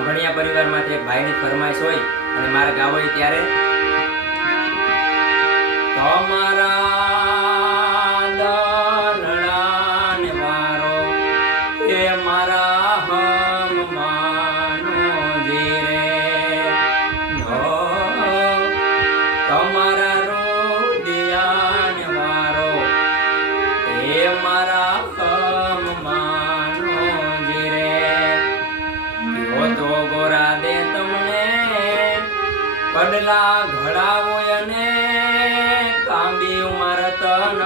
બાંભણિયા પરિવારમાંથી એક ભાઈની ફરમાઈશ હોય અને મારે ગાવો હોય ત્યારે તમારા દરડાને વારો એ મારા હમ માનો જીરે તમારા રોદિયાને વારો એ મારા હમ માનો જીરે તો ગોરા દે તમને કડલા ઘડાવો અને કાંબી ઉમર તન